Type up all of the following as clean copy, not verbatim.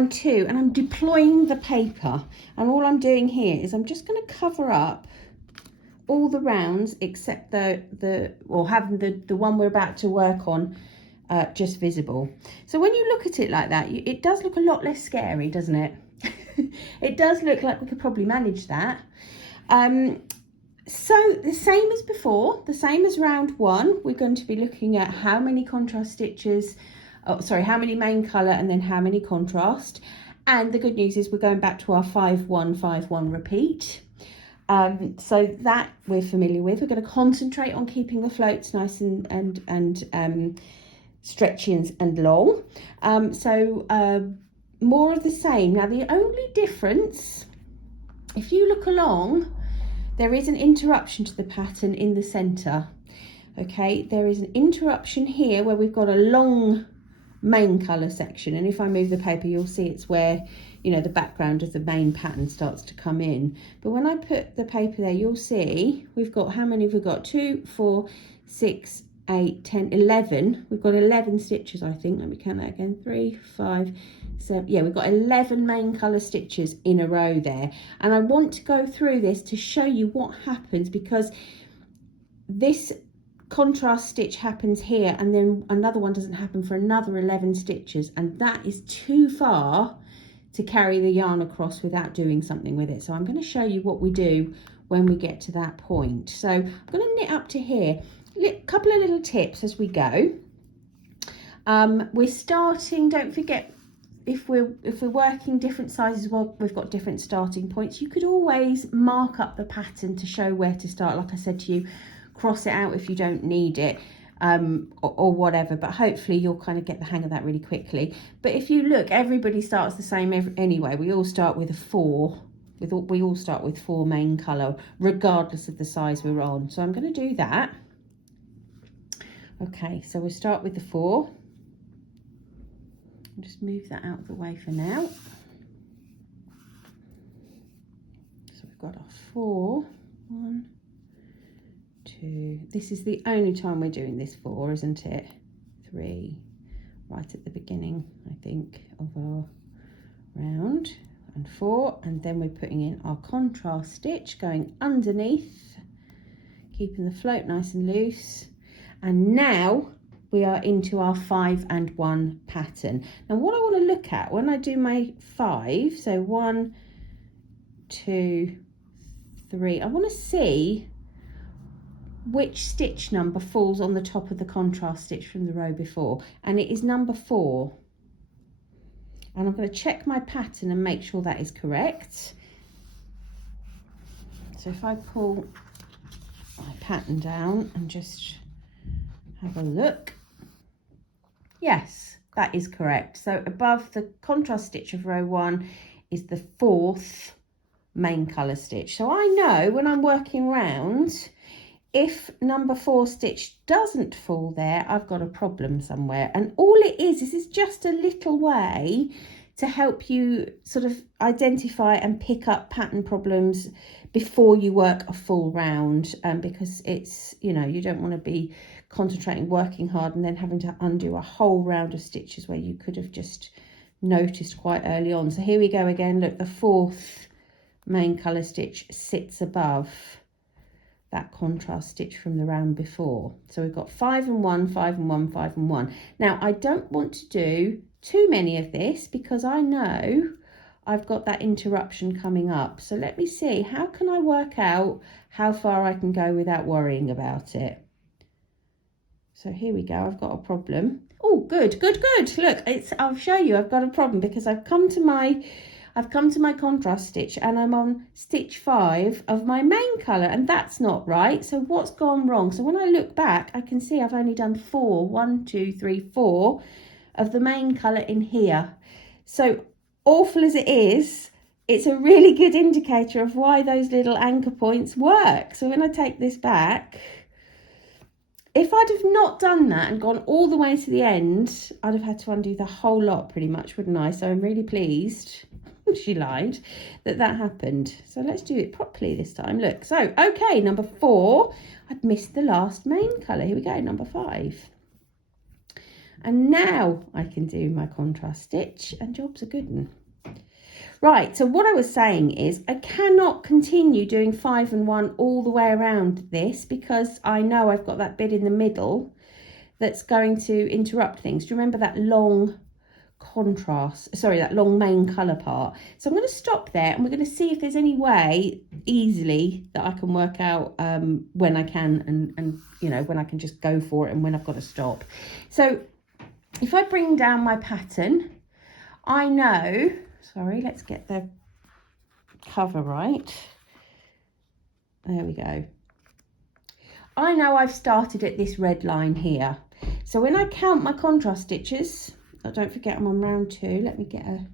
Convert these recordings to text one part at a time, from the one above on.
round 2 and I'm deploying the paper, and all I'm doing here is I'm just going to cover up all the rounds except having the one we're about to work on just visible. So when you look at it like that, it does look a lot less scary, doesn't it? It does look like we could probably manage that. So the same as before, the same as round 1, we're going to be looking at how many contrast stitches, how many main colour and then how many contrast. And the good news is we're going back to our 5-1, 5-1 repeat. So that we're familiar with. We're going to concentrate on keeping the floats nice and stretchy and long. More of the same. Now the only difference, if you look along, there is an interruption to the pattern in the centre. Okay, there is an interruption here where we've got a long main colour section, and if I move the paper you'll see it's where, you know, the background of the main pattern starts to come in. But when I put the paper there, you'll see we've got, how many have we got? 2, 4, 6, 8, 10, 11. We've got 11 stitches, I think. Let me count that again. 3, 5, 7. Yeah, we've got 11 main colour stitches in a row there. And I want to go through this to show you what happens, because this contrast stitch happens here and then another one doesn't happen for another 11 stitches, and that is too far to carry the yarn across without doing something with it. So I'm going to show you what we do when we get to that point. So I'm going to knit up to here. A couple of little tips as we go. We're starting, don't forget, if we're working different sizes, well, we've got different starting points. You could always mark up the pattern to show where to start. Like I said to you, cross it out if you don't need it, or whatever, but hopefully you'll kind of get the hang of that really quickly. But if you look, everybody starts the same anyway. We all start with a 4. We all start with 4 main colour, regardless of the size we're on. So I'm going to do that. Okay, so we'll start with the 4. I'll just move that out of the way for now. So we've got our 4. 1, 2. This is the only time we're doing this 4, isn't it? 3, right at the beginning, I think, of our round, and 4, and then we're putting in our contrast stitch going underneath, keeping the float nice and loose. And now we are into our 5 and 1 pattern. Now what I want to look at when I do my 5, so 1, 2, 3, I want to see which stitch number falls on the top of the contrast stitch from the row before, and it is number 4. And I'm going to check my pattern and make sure that is correct. So if I pull my pattern down and just have a look, yes, that is correct. So above the contrast stitch of row 1 is the 4th main colour stitch. So I know when I'm working round, if number 4 stitch doesn't fall there, I've got a problem somewhere. And all it is just a little way to help you sort of identify and pick up pattern problems before you work a full round, because it's, you know, you don't want to be concentrating, working hard, and then having to undo a whole round of stitches where you could have just noticed quite early on. So here we go again. Look, the 4th main colour stitch sits above that contrast stitch from the round before. So we've got 5 and 1, 5 and 1, 5 and 1. Now I don't want to do too many of this because I know I've got that interruption coming up. So let me see, how can I work out how far I can go without worrying about it? So here we go, I've got a problem. Oh, good. Look, I'll show you I've got a problem because I've come to my contrast stitch and I'm on stitch 5 of my main colour, and that's not right. So what's gone wrong? So when I look back, I can see I've only done 4, 1, 2, 3, 4 of the main colour in here. So awful as it is, it's a really good indicator of why those little anchor points work. So when I take this back, if I'd have not done that and gone all the way to the end, I'd have had to undo the whole lot pretty much, wouldn't I? So I'm really pleased, she lied, that happened. So let's do it properly this time. Look, so, okay, number 4, I'd missed the last main colour. Here we go, number 5. And now I can do my contrast stitch and job's a good one. Right, so what I was saying is I cannot continue doing 5 and 1 all the way around this because I know I've got that bit in the middle that's going to interrupt things. Do you remember that long contrast, sorry, that long main colour part? So I'm going to stop there and we're going to see if there's any way easily that I can work out when I can and you know, when I can just go for it and when I've got to stop. So if I bring down my pattern, I know, sorry, let's get the cover right. There we go. I know I've started at this red line here. So when I count my contrast stitches, oh, don't forget I'm on round 2. Let me get a, here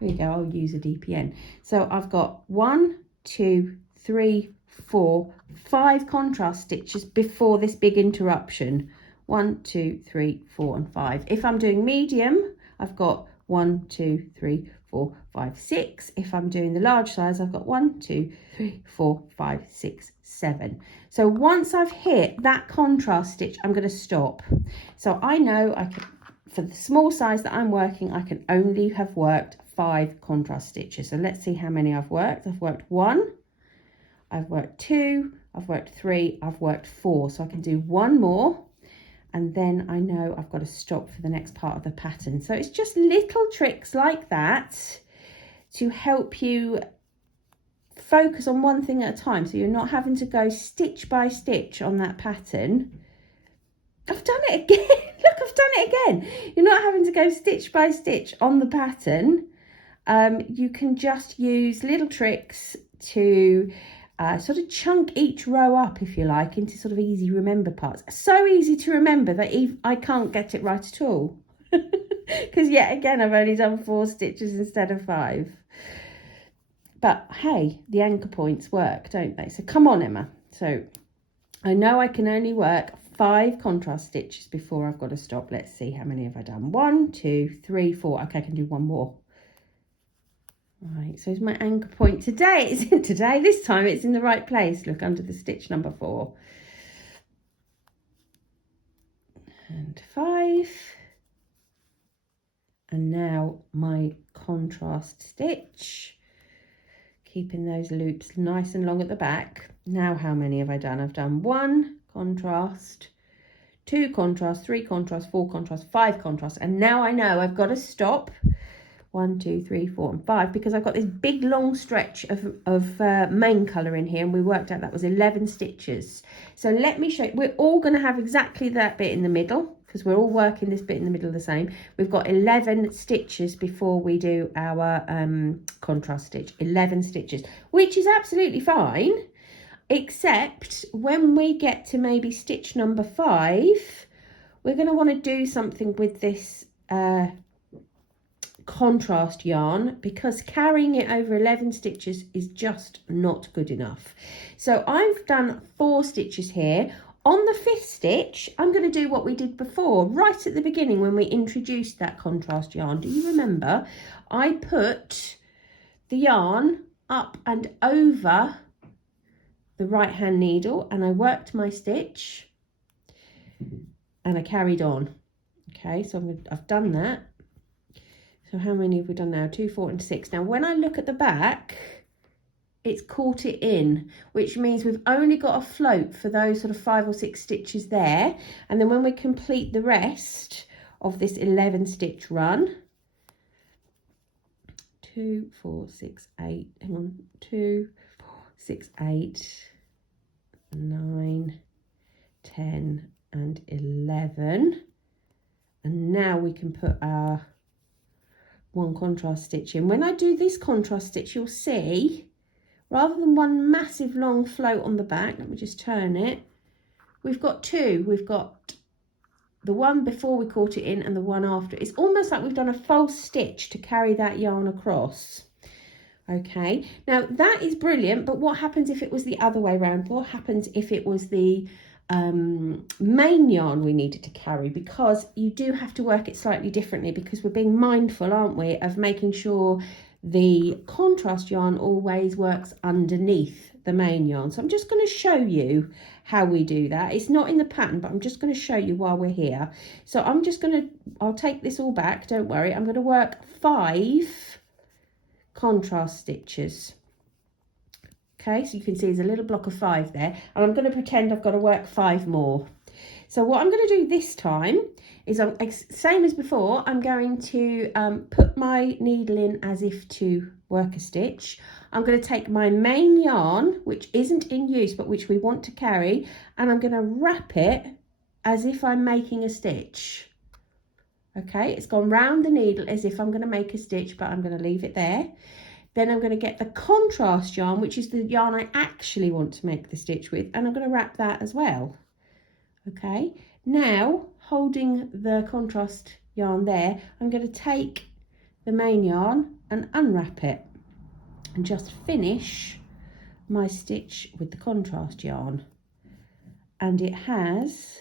we go, I'll use a DPN. So I've got 1, 2, 3, 4, 5 contrast stitches before this big interruption. 1, 2, 3, 4 and 5. If I'm doing medium, I've got 1, 2, 3, 4, 5, 6. If I'm doing the large size, I've got 1, 2, 3, 4, 5, 6, 7. So once I've hit that contrast stitch, I'm going to stop. So I know I can, for the small size that I'm working, I can only have worked 5 contrast stitches. So let's see how many I've worked. I've worked 1, I've worked 2, I've worked 3, I've worked 4. So I can do 1 more. And then I know I've got to stop for the next part of the pattern. So it's just little tricks like that to help you focus on one thing at a time. So you're not having to go stitch by stitch on that pattern. I've done it again. Look, I've done it again. You're not having to go stitch by stitch on the pattern. You can just use little tricks to sort of chunk each row up, if you like, into sort of easy remember parts. So easy to remember that I can't get it right at all. Because yet again, I've only done 4 stitches instead of 5. But hey, the anchor points work, don't they? So come on, Emma. So I know I can only work 5 contrast stitches before I've got to stop. Let's see, how many have I done? 1, 2, 3, 4. Okay, I can do 1 more. Right, so is my anchor point today? It's in today. This time it's in the right place. Look, under the stitch number 4. And 5. And now my contrast stitch. Keeping those loops nice and long at the back. Now how many have I done? I've done 1 contrast, 2 contrast, 3 contrast, 4 contrast, 5 contrast. And now I know I've got to stop. 1, 2, 3, 4 and 5, because I've got this big long stretch of main colour in here, and we worked out that was 11 stitches. So let me show you. We're all going to have exactly that bit in the middle because we're all working this bit in the middle the same. We've got 11 stitches before we do our contrast stitch. 11 stitches, which is absolutely fine, except when we get to maybe stitch number 5, we're going to want to do something with this contrast yarn, because carrying it over 11 stitches is just not good enough. So I've done 4 stitches here. On the 5th stitch, I'm going to do what we did before, right at the beginning when we introduced that contrast yarn. Do you remember? I put the yarn up and over the right hand needle and I worked my stitch and I carried on. Okay, so I've done that. So how many have we done now? 2, 4 and 6. Now when I look at the back, it's caught it in, which means we've only got a float for those sort of 5 or 6 stitches there. And then when we complete the rest of this 11 stitch run, 2, 4, 6, 8, hang on, 2, 4, 6, 8, 9, 10 and 11. And now we can put our 1 contrast stitch in. When I do this contrast stitch, you'll see, rather than one massive long float on the back, let me just turn it, we've got 2. We've got the one before we caught it in and the one after. It's almost like we've done a false stitch to carry that yarn across. Okay, now that is brilliant, but what happens if it was the other way around? What happens if it was the main yarn we needed to carry? Because you do have to work it slightly differently, because we're being mindful, aren't we, of making sure the contrast yarn always works underneath the main yarn. So I'm just going to show you how we do that. It's not in the pattern, but I'm just going to show you while we're here. So I'll take this all back, don't worry. I'm going to work 5 contrast stitches. Okay, so you can see there's a little block of 5 there, and I'm going to pretend I've got to work 5 more. So what I'm going to do this time is, same as before, I'm going to put my needle in as if to work a stitch. I'm going to take my main yarn, which isn't in use but which we want to carry, and I'm going to wrap it as if I'm making a stitch. Okay, it's gone round the needle as if I'm going to make a stitch, but I'm going to leave it there. Then I'm going to get the contrast yarn, which is the yarn I actually want to make the stitch with, and I'm going to wrap that as well. Okay, now holding the contrast yarn there, I'm going to take the main yarn and unwrap it and just finish my stitch with the contrast yarn. And it has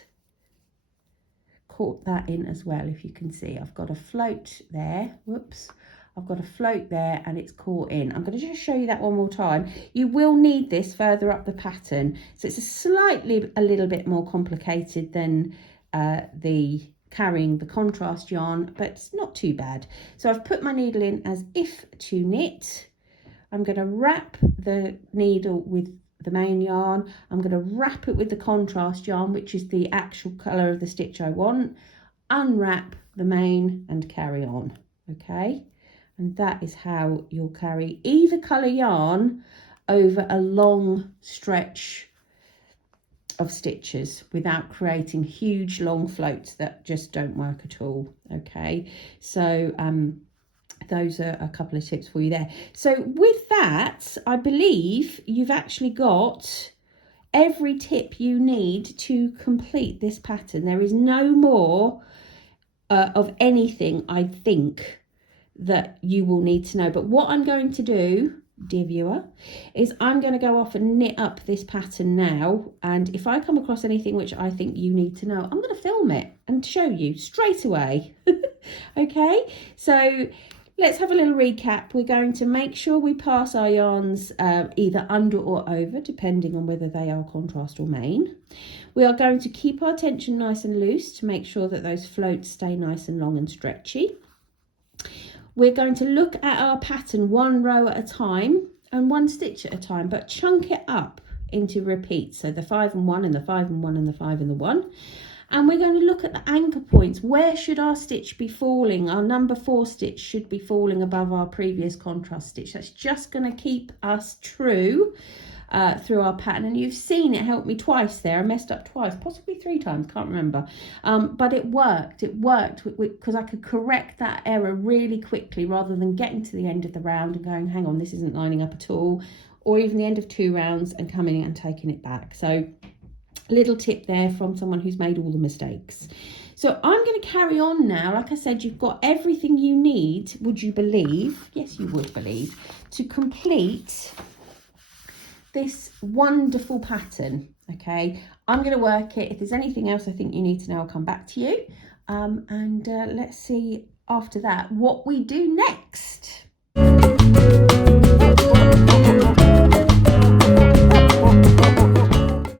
caught that in as well. If you can see, I've got a float there. Whoops. I've got a float there and it's caught in. I'm going to just show you that one more time. You will need this further up the pattern. So it's a little bit more complicated than the carrying the contrast yarn, but it's not too bad. So I've put my needle in as if to knit. I'm going to wrap the needle with the main yarn. I'm going to wrap it with the contrast yarn, which is the actual colour of the stitch I want. Unwrap the main and carry on. Okay. And that is how you'll carry either colour yarn over a long stretch of stitches without creating huge long floats that just don't work at all. Okay, so those are a couple of tips for you there. So with that, I believe you've actually got every tip you need to complete this pattern. There is no more of anything, I think, that you will need to know. But what I'm going to do, dear viewer, is I'm going to go off and knit up this pattern now, and if I come across anything which I think you need to know, I'm going to film it and show you straight away. Okay, so let's have a little recap. We're going to make sure we pass our yarns either under or over, depending on whether they are contrast or main. We are going to keep our tension nice and loose to make sure that those floats stay nice and long and stretchy. We're going to look at our pattern one row at a time and one stitch at a time, but chunk it up into repeats. So the 5 and 1 and the 5 and 1 and the 5 and the 1. And we're going to look at the anchor points. Where should our stitch be falling? Our number 4 stitch should be falling above our previous contrast stitch. That's just going to keep us true through our pattern. And you've seen it helped me twice there. I messed up twice, possibly 3 times, can't remember. But it worked because I could correct that error really quickly rather than getting to the end of the round and going, hang on, this isn't lining up at all, or even the end of 2 rounds and coming and taking it back. So a little tip there from someone who's made all the mistakes. So I'm going to carry on now. Like I said, you've got everything you need, would you believe? Yes, you would believe, to complete this wonderful pattern. Okay, I'm going to work it. If there's anything else I think you need to know, I'll come back to you. And let's see after that what we do next.